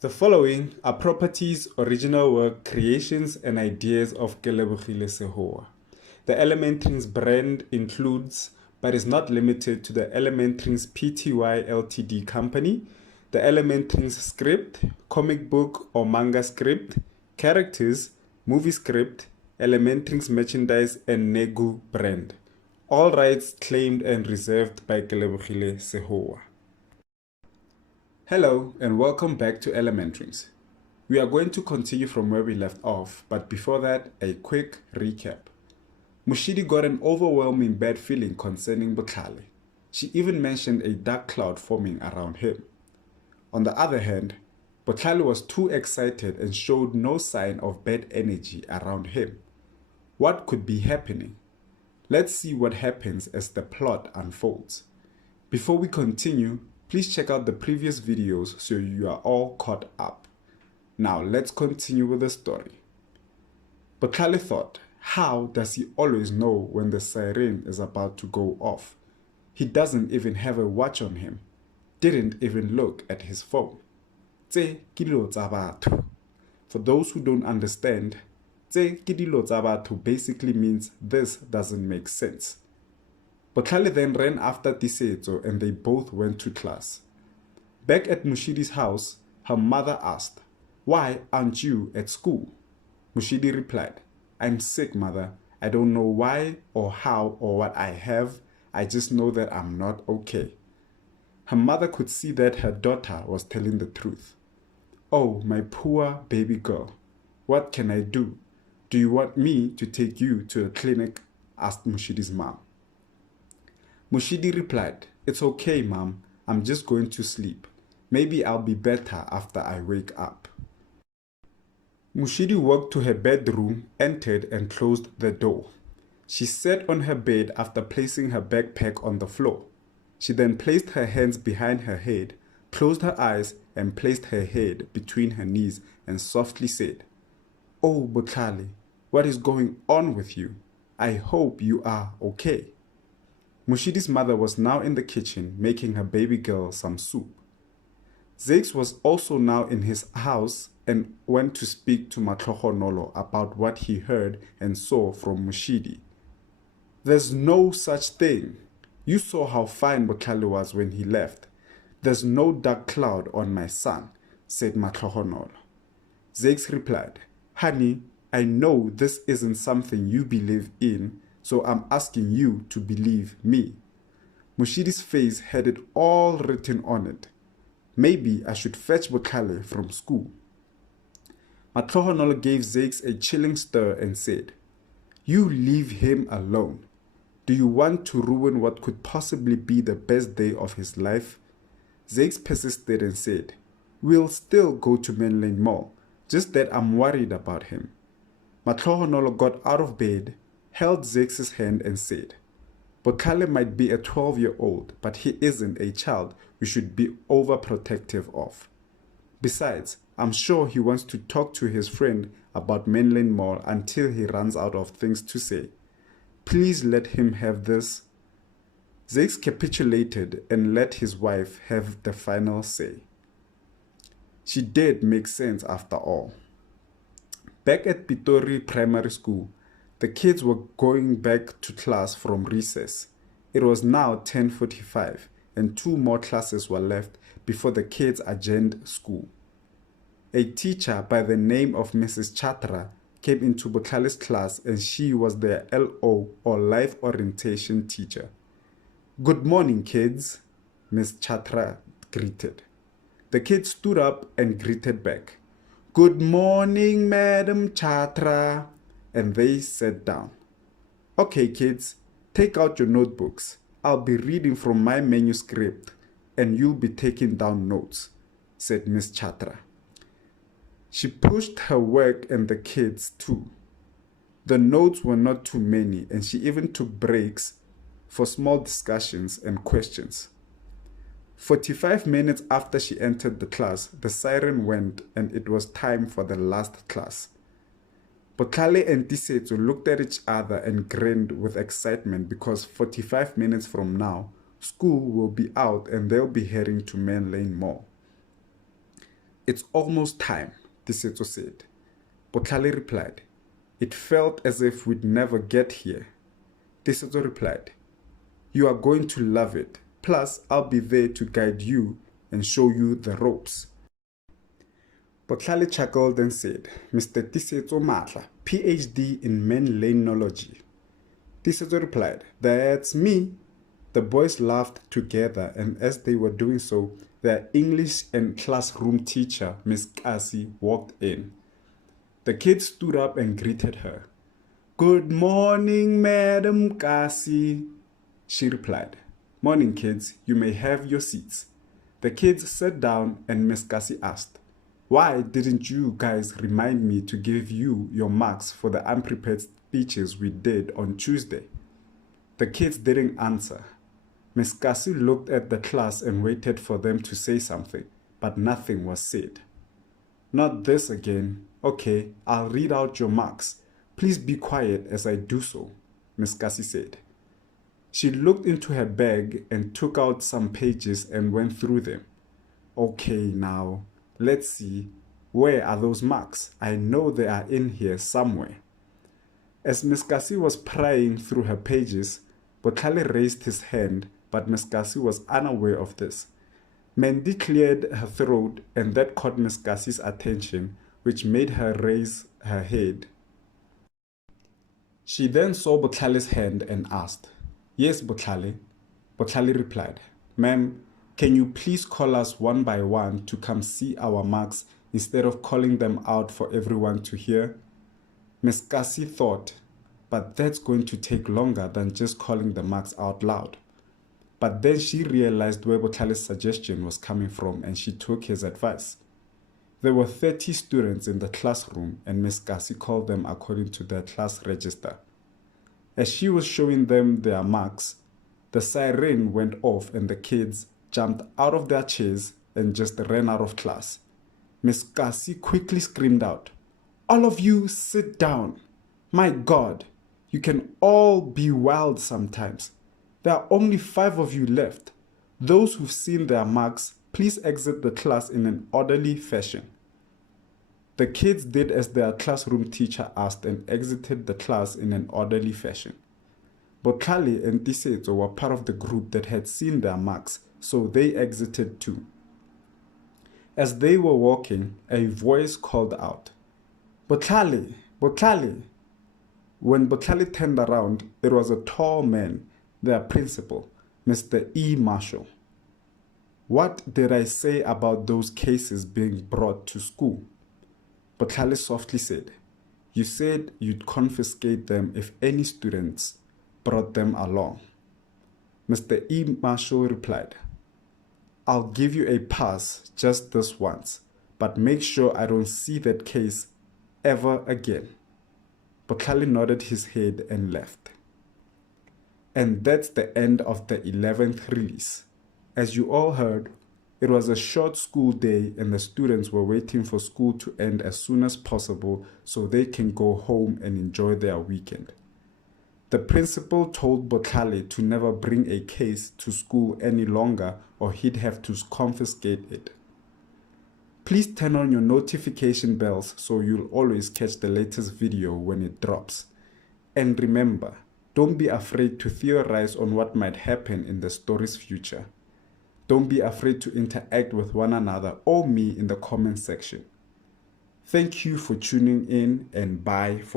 The following are properties, original work, creations, and ideas of Kelebogile Sehoa. The ElementRings brand includes, but is not limited to, the ElementRings Pty Ltd company, the ElementRings script, comic book or manga script, characters, movie script, ElementRings merchandise, and Negu brand. All rights claimed and reserved by Kelebogile Sehoa. Hello and welcome back to ElementRings. We are going to continue from where we left off, but before that, a quick recap. Mushidi got an overwhelming bad feeling concerning Bukhali. She even mentioned a dark cloud forming around him. On the other hand, Bukhali was too excited and showed no sign of bad energy around him. What could be happening? Let's see what happens as the plot unfolds. Before we continue, please check out the previous videos so you are all caught up. Now let's continue with the story. Bukhali thought, how does he always know when the siren is about to go off? He doesn't even have a watch on him. Didn't even look at his phone. Tse ke dilo tsa batho. For those who don't understand, tse ke dilo tsa batho basically means this doesn't make sense. Bukhali then ran after Tisetso and they both went to class. Back at Mushidi's house, her mother asked, "Why aren't you at school?" Mushidi replied, "I'm sick, mother. I don't know why or how or what I have. I just know that I'm not okay." Her mother could see that her daughter was telling the truth. "Oh, my poor baby girl. What can I do? Do you want me to take you to a clinic?" asked Mushidi's mom. Mushidi replied, "It's okay, Mom. I'm just going to sleep. Maybe I'll be better after I wake up." Mushidi walked to her bedroom, entered and closed the door. She sat on her bed after placing her backpack on the floor. She then placed her hands behind her head, closed her eyes and placed her head between her knees and softly said, "Oh, Bukhali, what is going on with you? I hope you are okay." Mushidi's mother was now in the kitchen making her baby girl some soup. Zakes was also now in his house and went to speak to Matlogonolo about what he heard and saw from Mushidi. "There's no such thing. You saw how fine Bukhali was when he left. There's no dark cloud on my son," said Matlogonolo. Zakes replied, "Honey, I know this isn't something you believe in, so I'm asking you to believe me." Mushidi's face had it all written on it. "Maybe I should fetch Bukhali from school." Matlogonolo gave Zakes a chilling stir and said, "You leave him alone. Do you want to ruin what could possibly be the best day of his life?" Zakes persisted and said, "We'll still go to Menlyn Mall, just that I'm worried about him." Matlogonolo got out of bed, held Zakes' hand and said, "Bukhali might be a 12-year-old, but he isn't a child we should be overprotective of. Besides, I'm sure he wants to talk to his friend about Menlyn Mall until he runs out of things to say. Please let him have this." Zakes capitulated and let his wife have the final say. She did make sense after all. Back at Pitori Primary School, the kids were going back to class from recess. It was now 10:45 and 2 more classes were left before the kids adjourned school. A teacher by the name of Mrs. Chatra came into Bukhali's class and she was their LO or life orientation teacher. "Good morning, kids," Ms. Chatra greeted. The kids stood up and greeted back. "Good morning, Madam Chatra," and they sat down. "Okay, kids, take out your notebooks. I'll be reading from my manuscript and you'll be taking down notes," said Miss Chatra. She pushed her work and the kids too. The notes were not too many and she even took breaks for small discussions and questions. 45 minutes after she entered the class, the siren went and it was time for the last class. Bukhali and Tisetso looked at each other and grinned with excitement because 45 minutes from now, school will be out and they'll be heading to Menlyn Mall. It's almost time, Tisetso said. Botlhale replied, it felt as if we'd never get here. Tisetso replied, you are going to love it. Plus, I'll be there to guide you and show you the ropes. Botlhale chuckled and said, Mr. Tisetso Matla, PhD in Menlynology. Tisetso replied, that's me. The boys laughed together, and as they were doing so, their English and classroom teacher, Miss Kasi, walked in. The kids stood up and greeted her. Good morning, Madam Kasi, she replied. Morning, kids. You may have your seats. The kids sat down and Miss Kasi asked, why didn't you guys remind me to give you your marks for the unprepared speeches we did on Tuesday? The kids didn't answer. Miss Kasi looked at the class and waited for them to say something, but nothing was said. Not this again. Okay, I'll read out your marks. Please be quiet as I do so, Miss Kasi said. She looked into her bag and took out some pages and went through them. Okay, now, let's see. Where are those marks? I know they are in here somewhere. As Miss Kasi was prying through her pages, Botlhale raised his hand, but Miss Kasi was unaware of this. Mandy cleared her throat, and that caught Miss Kasi's attention, which made her raise her head. She then saw Botlhale's hand and asked, Yes, Botlhale. Botlhale replied, Ma'am, can you please call us one by one to come see our marks instead of calling them out for everyone to hear? Miss Kasi thought, but that's going to take longer than just calling the marks out loud. But then she realized where Botlhale's suggestion was coming from and she took his advice. There were 30 students in the classroom and Miss Kasi called them according to their class register. As she was showing them their marks, the siren went off and the kids jumped out of their chairs and just ran out of class. Miss Kasi quickly screamed out, All of you sit down. My God, you can all be wild sometimes. There are only 5 of you left. Those who've seen their marks, please exit the class in an orderly fashion. The kids did as their classroom teacher asked and exited the class in an orderly fashion. Botlhale and Tisetso were part of the group that had seen their marks, so they exited too. As they were walking, a voice called out, Botlhale, Botlhale. When Botlhale turned around, it was a tall man, their principal, Mr. E. Marshall. What did I say about those cases being brought to school? Botlhale softly said, You said you'd confiscate them if any students brought them along. Mr. E. Marshall replied, I'll give you a pass just this once, but make sure I don't see that case ever again. Botlhale nodded his head and left. And that's the end of the 11th release. As you all heard, it was a short school day and the students were waiting for school to end as soon as possible so they can go home and enjoy their weekend. The principal told Botlhale to never bring a case to school any longer or he'd have to confiscate it. Please turn on your notification bells so you'll always catch the latest video when it drops. And remember, don't be afraid to theorize on what might happen in the story's future. Don't be afraid to interact with one another or me in the comment section. Thank you for tuning in and bye for